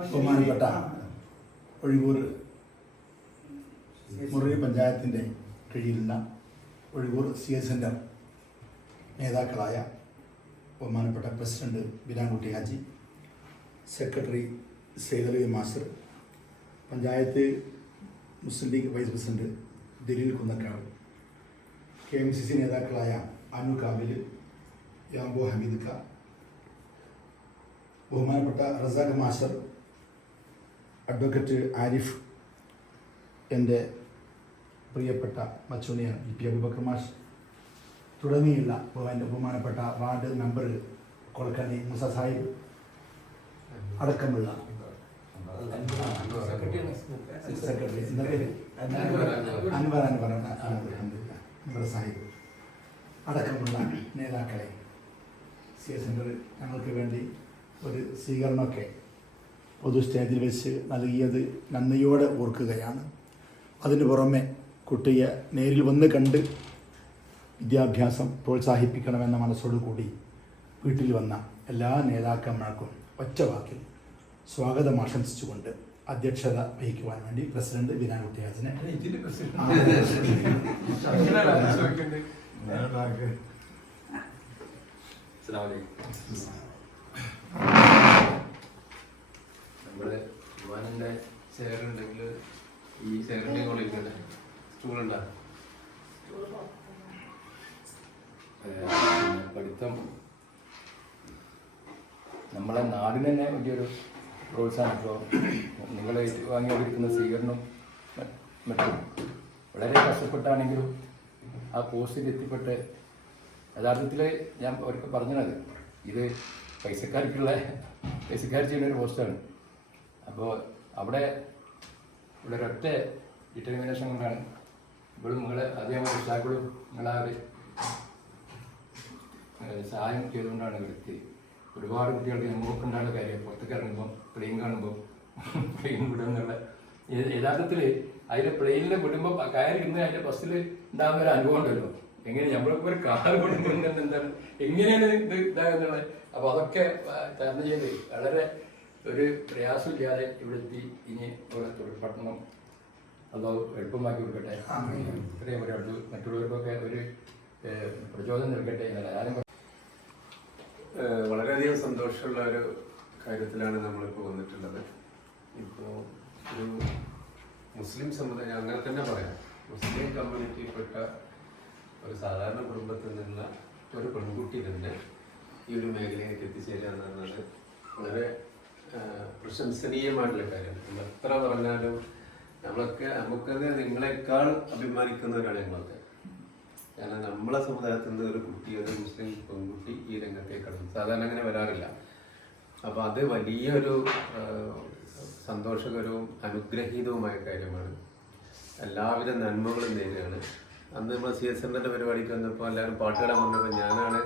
ബഹുമാനപ്പെട്ട ഒഴിവൂർ മുറി പഞ്ചായത്തിൻ്റെ കീഴിലുള്ള ഒഴിവൂർ CS സെൻ്റർ നേതാക്കളായ ബഹുമാനപ്പെട്ട president Birankutty Haji, secretary Saidalavi master, panchayat Muslim League vice president Dileel Kunnakkad, KMCC നേതാക്കളായ അനു കാബിൽ, യാംബോ ഹമീദ് ഖ, ബഹുമാനപ്പെട്ട റസാഖ് മാസ്റ്റർ, അഡ്വക്കേറ്റ് ആരിഫ്, എൻ്റെ പ്രിയപ്പെട്ട മച്ചൂണിയ EP അബൂബക്കർ മാഷ് തുടങ്ങിയുള്ള ബഹുമാനപ്പെട്ട വാർഡ് മെമ്പർ കൊളക്കണ്ണി മുസ സാഹിബ് അടക്കമുള്ള സെക്രട്ടറി അൻവർ സാഹിബ് അടക്കമുള്ള നേതാക്കളെ CS സെൻ്റർ ഞങ്ങൾക്ക് വേണ്ടി ഒരു സ്വീകരണമൊക്കെ പൊതു സ്റ്റേജിൽ വെച്ച് നൽകിയത് നന്ദിയോടെ ഓർക്കുകയാണ്. അതിന് പുറമെ കുട്ടിയെ നേരിൽ വന്ന് കണ്ട് വിദ്യാഭ്യാസം പ്രോത്സാഹിപ്പിക്കണമെന്ന മനസ്സോടുകൂടി വീട്ടിൽ വന്ന എല്ലാ നേതാക്കന്മാർക്കും ഒറ്റ വാക്കിൽ സ്വാഗതം ആശംസിച്ചുകൊണ്ട് അധ്യക്ഷത വഹിക്കുവാൻ വേണ്ടി പ്രസിഡന്റ് ബിരാൻകുട്ടി ഹാജിനെ നമ്മുടെ യുവാനിൻ്റെ ചെയറുണ്ടെങ്കിൽ ഈ ചെയറിൻ്റെ കൊള്ളിരിക്കട്ടെ, സ്റ്റൂളുണ്ടാ. പഠിത്തം നമ്മളെ നാടിന് തന്നെ വലിയൊരു പ്രോത്സാഹനം. ഇപ്പോൾ നിങ്ങൾ വാങ്ങിക്കൊണ്ടിരിക്കുന്ന സ്വീകരണം മറ്റും വളരെ കഷ്ടപ്പെട്ടാണെങ്കിലും ആ പോസ്റ്റിൽ എത്തിപ്പെട്ട് യഥാർത്ഥത്തിൽ ഞാൻ അവർക്ക് പറഞ്ഞത് ഇത് പൈസക്കാർ ചെയ്യുന്നൊരു പോസ്റ്റാണ്. അപ്പോൾ ഇവിടെ ഒരൊറ്റ ഡിറ്റർമിനേഷൻ കൊണ്ടാണ് ഇപ്പോഴും നിങ്ങളെ അധികം രക്ഷിതാക്കളും നിങ്ങളെ സഹായം ചെയ്തുകൊണ്ടാണ് ഇവിടുത്തെ ഒരുപാട് കുട്ടികൾക്ക് നമുക്ക് ഉണ്ടാകുന്ന കാര്യം. പുറത്തേക്ക് ഇറങ്ങുമ്പോൾ പ്ലെയിൻ കാണുമ്പോൾ പ്ലെയിൻ വിടുന്നുള്ള യഥാർത്ഥത്തിൽ അതിൻ്റെ പ്ലെയിനിൽ വിടുമ്പോൾ കയറി ഇരുന്ന് അതിൻ്റെ ബസ്സിൽ ഉണ്ടാകുന്ന ഒരു അനുഭവം ഉണ്ടല്ലോ. എങ്ങനെ നമ്മളിപ്പോൾ ഒരു കാർ കൊണ്ടുവന്നിട്ട് എന്താണ് എങ്ങനെയാണ് ഇത് ഇതാകുന്നത്. അപ്പോൾ അതൊക്കെ തരണം ചെയ്ത് വളരെ ഒരു പ്രയാസമില്ലാതെ ഇവിടെ എത്തി. ഇനി തുടർപഠനം അതോ എളുപ്പമാക്കി കൊടുക്കട്ടെ, ഇത്രയും ഒരു മറ്റുള്ളവർക്കൊക്കെ ഒരു പ്രചോദനം നൽകട്ടെ എന്നല്ല. വളരെയധികം സന്തോഷമുള്ള ഒരു കാര്യത്തിലാണ് നമ്മളിപ്പോൾ വന്നിട്ടുള്ളത്. ഇപ്പോൾ ഒരു മുസ്ലിം സമുദായം, അങ്ങനെ തന്നെ പറയാം, മുസ്ലിം കമ്മ്യൂണിറ്റിയിൽപ്പെട്ട ഒരു സാധാരണ കുടുംബത്തിൽ നിന്നുള്ള ഒരു പെൺകുട്ടി തന്നെ ഈ ഒരു മേഖലയിലേക്ക് എത്തിച്ചേരുക എന്ന് പറഞ്ഞാൽ വളരെ പ്രശംസനീയമായിട്ടുള്ള കാര്യമാണ്. നമ്മൾ എത്ര പറഞ്ഞാലും നമുക്കത് നിങ്ങളെക്കാൾ അഭിമാനിക്കുന്നവരാണ് ഞങ്ങളൊക്കെ. കാരണം നമ്മളെ സമുദായത്തിൽ നിന്ന് ഒരു കുട്ടി, ഒരു മുസ്ലിം പെൺകുട്ടി ഈ രംഗത്തേക്ക് കടന്നു സാധാരണ അങ്ങനെ വരാറില്ല. അപ്പോൾ അത് വലിയൊരു സന്തോഷകരവും അനുഗ്രഹീതവുമായ കാര്യമാണ്. എല്ലാവിധ നന്മകളും നേരുകയാണ്. അന്ന് നമ്മൾ CS സെൻ്ററിൻ്റെ പരിപാടിക്ക് വന്നപ്പോൾ എല്ലാവരും പാട്ടുകളാൻ വന്നപ്പോൾ ഞാനാണ്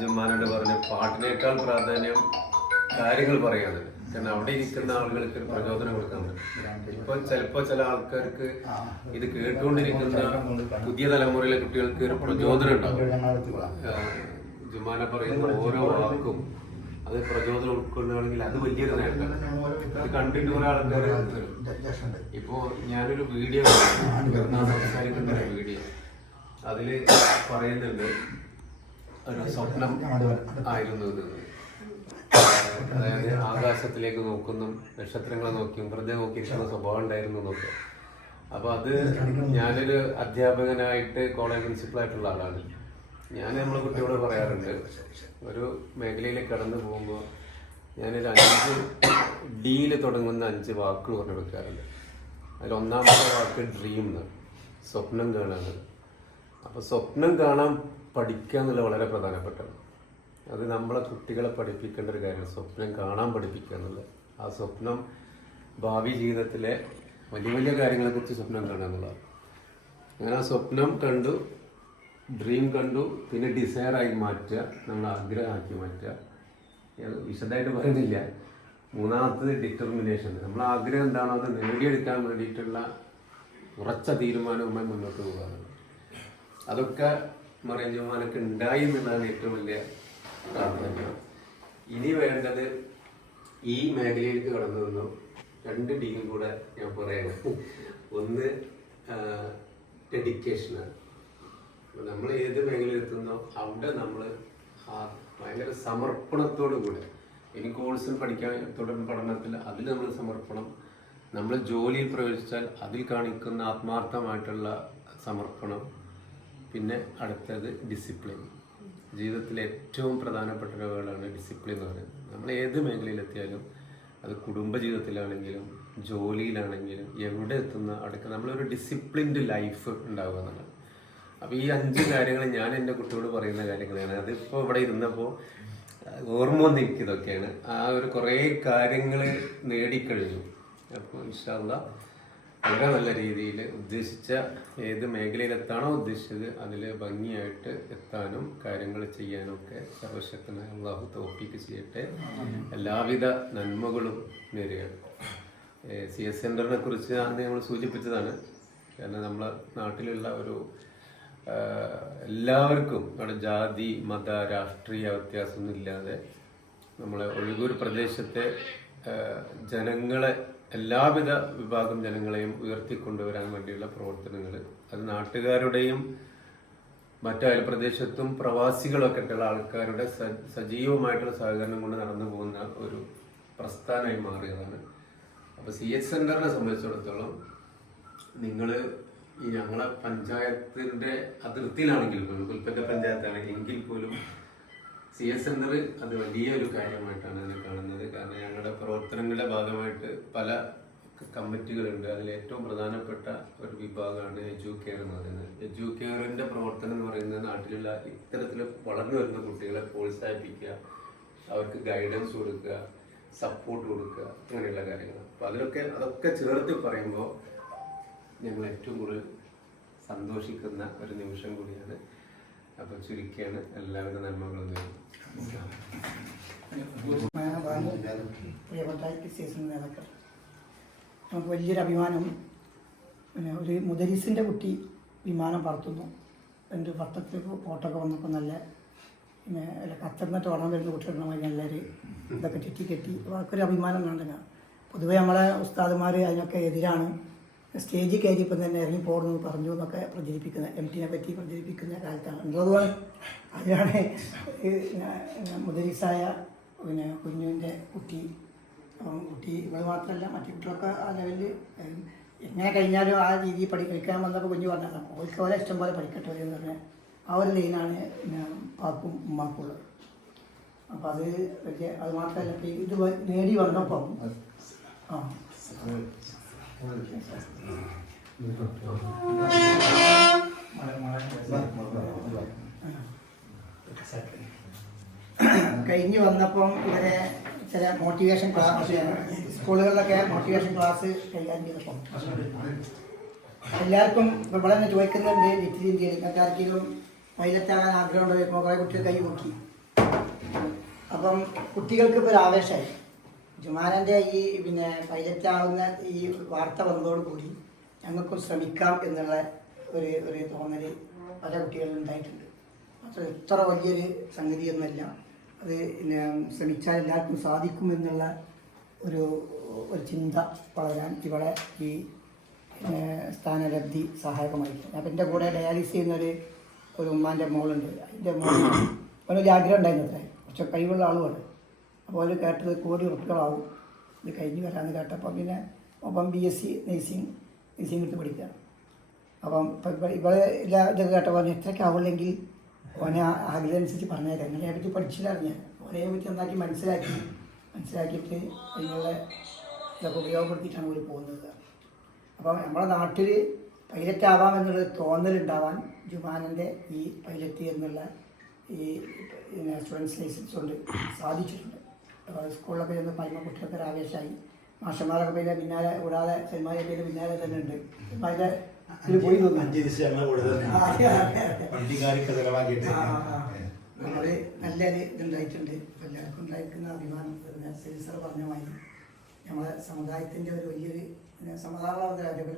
ജുമ്മാനോട് പറഞ്ഞ പാട്ടിനേക്കാൾ പ്രാധാന്യം കാര്യങ്ങൾ പറയാതെ. കാരണം അവിടെ ഇരിക്കുന്ന ആളുകൾക്ക് ഒരു പ്രചോദനം കൊടുക്കാൻ പറ്റും. ഇപ്പൊ ചിലപ്പോൾ ചില ആൾക്കാർക്ക് ഇത് കേട്ടുകൊണ്ടിരിക്കുന്ന പുതിയ തലമുറയിലെ കുട്ടികൾക്ക് ഒരു പ്രചോദനം ഉണ്ടാവും. ജുമാന പറയുന്ന ഓരോ വാക്കും അത് പ്രചോദനം ഉൾക്കൊള്ളുകയാണെങ്കിൽ അത് വലിയൊരു നേട്ടമാണ്. ഇത് കണ്ടിട്ട് കുറെ ആൾക്കാർ ഇപ്പോ ഞാനൊരു വീഡിയോ സംസാരിക്കുന്ന ഒരു വീഡിയോ അതില് പറയുന്നുണ്ട് ഒരു സ്വപ്നം ആയിരുന്നു ഇത്. അതായത് ആകാശത്തിലേക്ക് നോക്കുന്നു, നക്ഷത്രങ്ങളെ നോക്കിയും വെറുതെ നോക്കിയിരിക്കുന്ന സ്വഭാവം ഉണ്ടായിരുന്നു എന്നൊക്കെ. അപ്പോൾ അത് ഞാനൊരു അധ്യാപകനായിട്ട് കോളേജ് പ്രിൻസിപ്പളായിട്ടുള്ള ആളാണ്. ഞാൻ നമ്മളെ കുട്ടിയോട് പറയാറുണ്ട്, ഒരു മേഖലയിലേക്ക് കടന്നു പോകുമ്പോൾ ഞാനൊരു 5 Dയിൽ തുടങ്ങുന്ന 5 വാക്കുകൾ പറഞ്ഞു കൊടുക്കാറുണ്ട്. അതിൽ ഒന്നാമത്തെ വാക്ക് ഡ്രീം എന്നാണ്, സ്വപ്നം കാണാണ്. അപ്പോൾ സ്വപ്നം കാണാൻ പഠിക്കുക എന്നുള്ളത് വളരെ പ്രധാനപ്പെട്ടതാണ്. അത് നമ്മളെ കുട്ടികളെ പഠിപ്പിക്കേണ്ട ഒരു കാര്യമാണ്, സ്വപ്നം കാണാൻ പഠിപ്പിക്കുക എന്നുള്ളത്. ആ സ്വപ്നം ഭാവി ജീവിതത്തിലെ വലിയ വലിയ കാര്യങ്ങളെക്കുറിച്ച് സ്വപ്നം കാണുക എന്നുള്ളതാണ്. അങ്ങനെ ആ സ്വപ്നം കണ്ടു, ഡ്രീം കണ്ടു, പിന്നെ ഡിസയറായി മാറ്റുക, നമ്മൾ ആഗ്രഹമാക്കി മാറ്റുക. വിശദമായിട്ട് പറയുന്നില്ല. മൂന്നാമത്തത് ഡിറ്റർമിനേഷൻ. നമ്മൾ ആഗ്രഹം എന്താണോ അത് നേടിയെടുക്കാൻ വേണ്ടിയിട്ടുള്ള ഉറച്ച തീരുമാനവുമായി മുന്നോട്ട് പോകാറുണ്ട്. അതൊക്കെ മറിയം ജുമാനൊക്കെ ഉണ്ടായി എന്നുള്ളതാണ് ഏറ്റവും വലിയ പ്രാർത്ഥന. ഇനി വേണ്ടത് ഈ മേഖലയിലേക്ക് കടന്നു വന്നു 2 ഡിയും കൂടെ ഞാൻ പറയണം. ഒന്ന് ഡെഡിക്കേഷനാണ്. നമ്മൾ ഏത് മേഖലയിൽ എത്തുന്നോ അവിടെ നമ്മൾ ഭയങ്കര സമർപ്പണത്തോടു കൂടെ ഇനി കോഴ്സിൽ പഠിക്കാൻ തുടർന്ന് പഠനത്തിൽ അതിൽ നമ്മൾ സമർപ്പണം, നമ്മൾ ജോലിയിൽ പ്രവേശിച്ചാൽ അതിൽ കാണിക്കുന്ന ആത്മാർത്ഥമായിട്ടുള്ള സമർപ്പണം. പിന്നെ അടുത്തത് ഡിസിപ്ലിൻ. ജീവിതത്തിലെ ഏറ്റവും പ്രധാനപ്പെട്ട ഒരു വേർഡാണ് ഡിസിപ്ലിൻ എന്ന് പറയുന്നത്. നമ്മൾ ഏത് മേഖലയിലെത്തിയാലും അത് കുടുംബജീവിതത്തിലാണെങ്കിലും ജോലിയിലാണെങ്കിലും എവിടെ എത്തുന്ന അടക്കം നമ്മളൊരു ഡിസിപ്ലിൻഡ് ലൈഫ് ഉണ്ടാവുക എന്നുള്ളത്. അപ്പോൾ ഈ 5 കാര്യങ്ങൾ ഞാൻ എൻ്റെ കുട്ടിയോട് പറയുന്ന കാര്യങ്ങളാണ്. അതിപ്പോൾ ഇവിടെ ഇരുന്നപ്പോൾ ഓർമ്മ വന്നിരിക്കും ഇതൊക്കെയാണ്. ആ ഒരു കുറേ കാര്യങ്ങൾ നേടിക്കഴിഞ്ഞു. അപ്പോൾ ഇൻഷാ അല്ലാഹ് വളരെ നല്ല രീതിയിൽ ഉദ്ദേശിച്ച ഏത് മേഖലയിലെത്താണോ ഉദ്ദേശിച്ചത് അതിൽ ഭംഗിയായിട്ട് എത്താനും കാര്യങ്ങൾ ചെയ്യാനും ഒക്കെ സർവശക്തനായ അല്ലാഹു തൗഫീഖ് ചെയ്യട്ടെ. എല്ലാവിധ നന്മകളും നേരുകയാണ്. CS സെൻ്ററിനെ കുറിച്ച് അന്ന് നമ്മൾ സൂചിപ്പിച്ചതാണ്. കാരണം നമ്മളെ നാട്ടിലുള്ള ഒരു എല്ലാവർക്കും അവിടെ ജാതി മത രാഷ്ട്രീയ വ്യത്യാസമൊന്നും ഇല്ലാതെ നമ്മളെ ഒഴുകൂർ പ്രദേശത്തെ ജനങ്ങളെ എല്ലാവിധ വിഭാഗം ജനങ്ങളെയും ഉയർത്തിക്കൊണ്ടുവരാൻ വേണ്ടിയുള്ള പ്രവർത്തനങ്ങൾ അത് നാട്ടുകാരുടെയും മറ്റു അയൽപ്രദേശത്തും പ്രവാസികളൊക്കെ ഉള്ള ആൾക്കാരുടെ സജീവമായിട്ടുള്ള സഹകരണം കൊണ്ട് നടന്നു പോകുന്ന ഒരു പ്രസ്ഥാനമായി മാറിയതാണ്. അപ്പോൾ CS സെൻ്ററിനെ സംബന്ധിച്ചിടത്തോളം നിങ്ങൾ ഈ ഞങ്ങളെ പഞ്ചായത്തിൻ്റെ അതിർത്തിയിലാണെങ്കിൽ പോലും പുൽപ്പറ്റ പഞ്ചായത്താണ് എങ്കിൽ പോലും CS സെൻ്റർ അത് വലിയൊരു കാര്യമായിട്ടാണ് അതിനെ കാണുന്നത്. കാരണം ഞങ്ങളുടെ പ്രവർത്തനങ്ങളുടെ ഭാഗമായിട്ട് പല കമ്മിറ്റികളുണ്ട്. അതിൽ ഏറ്റവും പ്രധാനപ്പെട്ട ഒരു വിഭാഗമാണ് എഡ്യൂക്കെയർ എന്ന് പറയുന്നത്. എഡ്യൂക്കെയറിൻ്റെ പ്രവർത്തനം എന്ന് പറയുന്നത് നാട്ടിലുള്ള ഇത്തരത്തിൽ വളർന്നു വരുന്ന കുട്ടികളെ പ്രോത്സാഹിപ്പിക്കുക, അവർക്ക് ഗൈഡൻസ് കൊടുക്കുക, സപ്പോർട്ട് കൊടുക്കുക, അങ്ങനെയുള്ള കാര്യങ്ങൾ. അപ്പോൾ അതൊക്കെ ചേർത്ത് പറയുമ്പോൾ ഞങ്ങൾ ഏറ്റവും കൂടുതൽ സന്തോഷിക്കുന്ന ഒരു നിമിഷം കൂടിയാണ്. അപ്പോൾ ചുരുക്കിയാണ് എല്ലാവിധ നന്മകളും നേടും. പ്രിയപ്പെട്ട CS നേതാക്കൾ, നമുക്ക് വലിയൊരു അഭിമാനം. പിന്നെ ഒരു മുദരിസിൻ്റെ കുട്ടി വിമാനം പറത്തുന്നു. എൻ്റെ പട്ടത്തിൽ ഫോട്ടോക്കെ വന്നപ്പോൾ നല്ല പിന്നെ ഖത്തറിന്നിട്ട് ഓടാൻ വരുന്ന കുട്ടികളുടെ എല്ലാവരും ഇതൊക്കെ കെട്ടി അവർക്കൊരു അഭിമാനം കണ്ടെങ്കിൽ പൊതുവേ നമ്മളെ ഉസ്താദുമാർ അതിനൊക്കെ എതിരാണ്. സ്റ്റേജിൽ കയറിയപ്പം തന്നെ ഇറങ്ങി പോകണമെന്ന് പറഞ്ഞു എന്നൊക്കെ പ്രചരിപ്പിക്കുന്ന MT പറ്റി പ്രചരിപ്പിക്കുന്ന കാലത്താണ് ഉള്ളതുമാണ്. അതിനാണ് മുദരിസായ പിന്നെ കുഞ്ഞിൻ്റെ കുട്ടി ഇവിടെ മാത്രമല്ല മറ്റു കുട്ടികളൊക്കെ ആ ലെവലിൽ എങ്ങനെ കഴിഞ്ഞാലും ആ രീതിയിൽ പഠിക്കാൻ വന്നപ്പോൾ കുഞ്ഞ് പറഞ്ഞതാണ് ഓർക്ക് പോലെ ഇഷ്ടം പോലെ പഠിക്കട്ടെ എന്ന് പറഞ്ഞാൽ ആ ഒരു ലൈനാണ് പിന്നെ പാക്കും ഉമ്മാക്കും ഉള്ളത്. അപ്പോൾ അത് വലിയ അത് മാത്രമല്ല ഇത് നേടി വന്നപ്പം കഴിഞ്ഞ് വന്നപ്പം ഇവരെ ചില മോട്ടിവേഷൻ ക്ലാസ് സ്കൂളുകളിലൊക്കെ മോട്ടിവേഷൻ ക്ലാസ് കൈകാര്യം ചെയ്തപ്പം എല്ലാവർക്കും ഇവിടെ തന്നെ ചോദിക്കുന്നുണ്ട് ലിറ്റിൽ ഇന്ത്യയിൽ ഇങ്ങനത്തെ ആർക്കെങ്കിലും പൈലറ്റാകാൻ ആഗ്രഹമുണ്ടോ? കുറേ കുട്ടികൾ കൈ നോക്കി. അപ്പം കുട്ടികൾക്ക് ഇപ്പോൾ ഒരു ആവേശമായി. ജുമാനൻ്റെ ഈ പിന്നെ പൈലറ്റാവുന്ന ഈ വാർത്ത വന്നതോടുകൂടി ഞങ്ങൾക്കും ശ്രമിക്കാം എന്നുള്ള ഒരു തോന്നൽ പല കുട്ടികളിലും ഉണ്ടായിട്ടുണ്ട്. അത് എത്ര വലിയൊരു സംഗതിയൊന്നുമല്ല. അത് പിന്നെ ശ്രമിച്ചാൽ എല്ലാവർക്കും സാധിക്കും എന്നുള്ള ഒരു ചിന്ത വളരാൻ ഇവിടെ ഈ സ്ഥാനലബ്ധി സഹായകമായിരിക്കും. അപ്പം എൻ്റെ കൂടെ ഡയാലിസിസ് ചെയ്യുന്നൊരു ഉമ്മാൻ്റെ മോളുണ്ട്. അതിൻ്റെ മോനൊരു ആഗ്രഹം ഉണ്ടായിരുന്നു. അത്രേ കുറച്ച് കഴിവുള്ള ആളുമാണ്. അപ്പോൾ അവർ കേട്ടത് കോടി ഉറുപ്പികളാവും ഇത് കഴിഞ്ഞ് വരാമെന്ന് കേട്ടപ്പം പിന്നെ ഒപ്പം BSc നഴ്സിംഗ് എടുത്ത് പഠിക്കുകയാണ്. അപ്പം ഇവിടെ എല്ലാ ഇതൊക്കെ കേട്ടപ്പോൾ എത്രയ്ക്ക് ആവുള്ളെങ്കിൽ ഓനെ ആഗ്രഹമനുസരിച്ച് പറഞ്ഞേക്കാം. എങ്ങനെ പറ്റി പഠിച്ചില്ല ഞാൻ ഒരേ പറ്റി നന്നാക്കി മനസ്സിലാക്കിയിട്ട് അതിനുള്ള ഇതൊക്കെ ഉപയോഗപ്പെടുത്തിയിട്ടാണ് അവർ പോകുന്നത്. അപ്പം നമ്മുടെ നാട്ടിൽ പൈലറ്റ് ആവാം എന്നുള്ള തോന്നലുണ്ടാവാൻ ജുമാനൻ്റെ ഈ പൈലറ്റ് എന്നുള്ള ഈ സ്റ്റുഡൻസ് ലൈസൻസ് കൊണ്ട് സാധിച്ചിട്ടുണ്ട്. സ്കൂളിലൊക്കെ ചെന്ന് പറയുമ്പോൾ കുട്ടികൾക്ക് ഒരു ആവേശമായി. മാഷന്മാരൊക്കെ പേര് പിന്നാലെ കൂടാതെ സൽമാൻ്റെ പേര് പിന്നാലെ തന്നെ ഉണ്ട്. അതിൻ്റെ പോയി നമ്മള് നല്ലൊരു ഇതുണ്ടായിട്ടുണ്ട്. എല്ലാവർക്കും ഉണ്ടായിരിക്കുന്ന അഭിമാനം സാർ പറഞ്ഞ മാതിരി നമ്മളെ സമുദായത്തിൻ്റെ ഒരു വലിയൊരു സമാധാന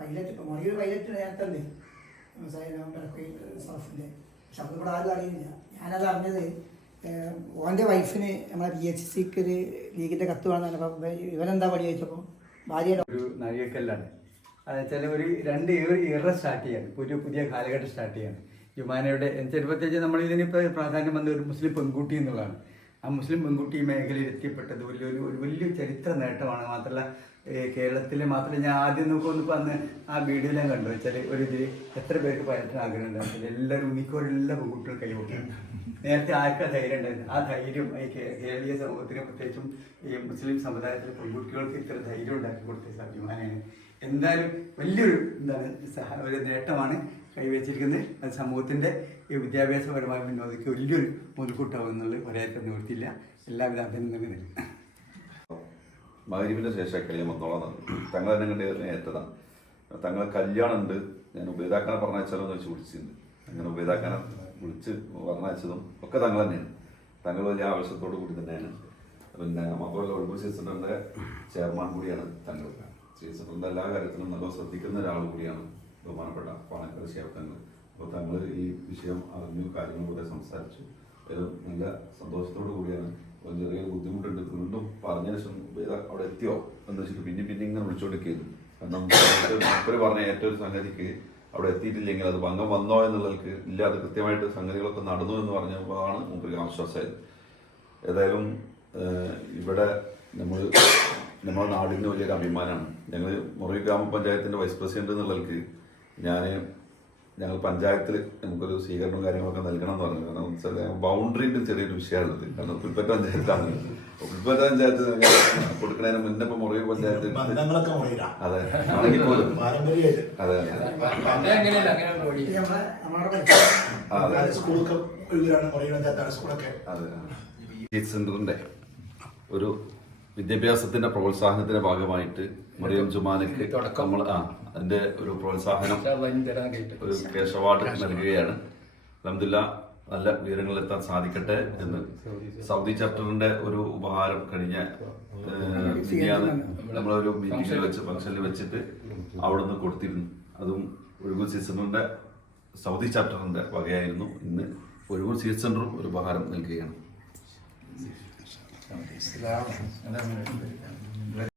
പൈലറ്റ് ഇപ്പം മറിയൊരു പൈലറ്റ് നേരത്തെ ഉണ്ട് സർഫിൻ്റെ. പക്ഷെ അതിവിടെ ആരും അറിയില്ല. ഞാനത് അറിഞ്ഞത് ഓൻ്റെ വൈഫിന് നമ്മളെ PHCക്ക് ഒരു ലീഗിൻ്റെ കത്ത് വേണമെന്ന് പറഞ്ഞപ്പോൾ ഇവനെന്താ പണി ചോദിച്ചപ്പോൾ ഭാര്യയുടെ ഒരു നാഴികക്കല്ലാണ്. അത് വെച്ചാൽ ഒരു രണ്ട് ഇയർ സ്റ്റാർട്ട് ചെയ്യാണ്, പുതിയ കാലഘട്ടം സ്റ്റാർട്ട് ചെയ്യാണ്. ജുമാനയുടെ പ്രത്യേകിച്ച് നമ്മൾ ഇതിനിപ്പോൾ പ്രാധാന്യം വന്ന ഒരു മുസ്ലിം പെൺകുട്ടി എന്നുള്ളതാണ്. ആ മുസ്ലിം പെൺകുട്ടി ഈ മേഖലയിൽ എത്തിപ്പെട്ടത് ഒരു വലിയ ചരിത്ര നേട്ടമാണ്. മാത്രമല്ല കേരളത്തിൽ മാത്രമല്ല, ഞാൻ ആദ്യം നോക്കുമ്പോൾ അന്ന് ആ വീഡിയോ ഞാൻ കണ്ടു വെച്ചാൽ ഒരു ഇതിൽ എത്ര പേർക്ക് പൈലറ്റിന് ആഗ്രഹം ഉണ്ടായിരുന്നു. എല്ലാവരും മിക്കവരെല്ലാം പെൺകുട്ടികൾ കൈവക്കും. നേരത്തെ ആർക്കാ ധൈര്യം ഉണ്ടായിരുന്നു? ആ ധൈര്യം ഈ കേരളീയ സമൂഹത്തിന്, പ്രത്യേകിച്ചും ഈ മുസ്ലിം സമുദായത്തിലെ പെൺകുട്ടികൾക്ക് ഇത്ര ധൈര്യം ഉണ്ടാക്കി കൊടുത്ത അഭിമാനമാണ്. എന്തായാലും വലിയൊരു ഒരു നേട്ടമാണ് കൈവച്ചിരിക്കുന്നത്. അത് സമൂഹത്തിൻ്റെ ഈ വിദ്യാഭ്യാസപരമായ മുന്നോട്ടേക്ക് വലിയൊരു മുൻകൂട്ടാവും എന്നുള്ളത് പറയാത്ത നിവൃത്തിയില്ല. എല്ലാവിധ അഭിനന്ദനങ്ങളും. മഗ്‌രിബിന് ശേഷം കഴിയാൻ വന്നോളാം തങ്ങൾ തന്നെ കണ്ട് ഏറ്റതാണ്. തങ്ങളെ കല്യാണം ഉണ്ട്, ഞാൻ ഉപേതാക്കാനെ പറഞ്ഞയച്ചാലോ എന്ന് വെച്ച് വിളിച്ചിട്ടുണ്ട്. അങ്ങനെ ഉപേതാക്കാനെ വിളിച്ച് പറഞ്ഞയച്ചതും ഒക്കെ തങ്ങൾ തന്നെയാണ്. തങ്ങൾ വലിയ ആവശ്യത്തോടു കൂടി തന്നെയാണ്. പിന്നെ മാത്രമല്ല ഒഴിവ് സെൻറ്ററിൻ്റെ ചെയർമാൻ കൂടിയാണ് തങ്ങൾ. സെൻറ്ററിൻ്റെ എല്ലാ കാര്യത്തിലും നല്ല ശ്രദ്ധിക്കുന്ന ഒരാൾ കൂടിയാണ് ബഹുമാനപ്പെട്ട പാണക്കാട് ശേഖരങ്ങൾ. അപ്പോൾ തങ്ങൾ ഈ വിഷയം അറിഞ്ഞു, കാര്യങ്ങൾ കൂടെ സംസാരിച്ചു. നല്ല സന്തോഷത്തോടു കൂടിയാണ്. അപ്പോൾ ചെറിയ ബുദ്ധിമുട്ടുണ്ട്, വീണ്ടും പറഞ്ഞതിന് ശേഷം അവിടെ എത്തിയോ എന്ന് വെച്ചിട്ട് പിന്നെ ഇങ്ങനെ വിളിച്ചുകൊണ്ടിരിക്കുന്നു. കാരണം അവർ പറഞ്ഞ ഏറ്റവും ഒരു സംഗതിക്ക് അവിടെ എത്തിയിട്ടില്ലെങ്കിൽ അത് ഭംഗം വന്നോ എന്നുള്ളവർക്ക് ഇല്ല, അത് കൃത്യമായിട്ട് സംഗതികളൊക്കെ നടന്നു എന്ന് പറഞ്ഞപ്പോഴാണ് മുമ്പിൽ ആശ്വാസമായത്. ഏതായാലും ഇവിടെ നമ്മുടെ നാടിന് വലിയൊരു അഭിമാനമാണ്. ഞങ്ങൾ മുറി ഗ്രാമപഞ്ചായത്തിൻ്റെ വൈസ് പ്രസിഡന്റ് എന്നുള്ളവർക്ക് ഞങ്ങൾ പഞ്ചായത്തിൽ നമുക്കൊരു സ്വീകരണവും കാര്യങ്ങളൊക്കെ നൽകണം എന്ന് പറഞ്ഞു. കാരണം വെച്ചാൽ ബൗണ്ടറിൻ്റെ ചെറിയൊരു വിഷയമുള്ളത്. കാരണം പുൽപ്പറ്റ പഞ്ചായത്താണ്. പുൽപ്പറ്റ പഞ്ചായത്ത് കൊടുക്കുന്നതിന് മുന്നേ ഇപ്പൊ മുറിവ് പഞ്ചായത്ത് അതെ ആണെങ്കിൽ പോലും അതെ അതെ സെന്ററിന്റെ ഒരു വിദ്യാഭ്യാസത്തിന്റെ പ്രോത്സാഹനത്തിന്റെ ഭാഗമായിട്ട് മറിയം ജുമാനക്ക് നമ്മൾ അതിന്റെ ഒരു പ്രോത്സാഹനം ഒരു കേശ് അവാർഡ് നൽകുകയാണ്. അൽഹംദുലില്ലാഹ് നല്ല ഉയരങ്ങളിലെത്താൻ സാധിക്കട്ടെ എന്ന് സൗദി ചാപ്റ്ററിന്റെ ഒരു ഉപഹാരം കഴിഞ്ഞ നമ്മളൊരു മീറ്റിംഗിൽ വെച്ച് ഫംഗ്ഷനിൽ വെച്ചിട്ട് അവിടുന്ന് കൊടുത്തിരുന്നു. അതും ഒഴുകൂർ സി സെന്ററിന്റെ സൗദി ചാപ്റ്ററിന്റെ വകയായിരുന്നു. ഇന്ന് ഒഴുകൂർ സി സെന്ററും ഒരു ഉപഹാരം നൽകുകയാണ്.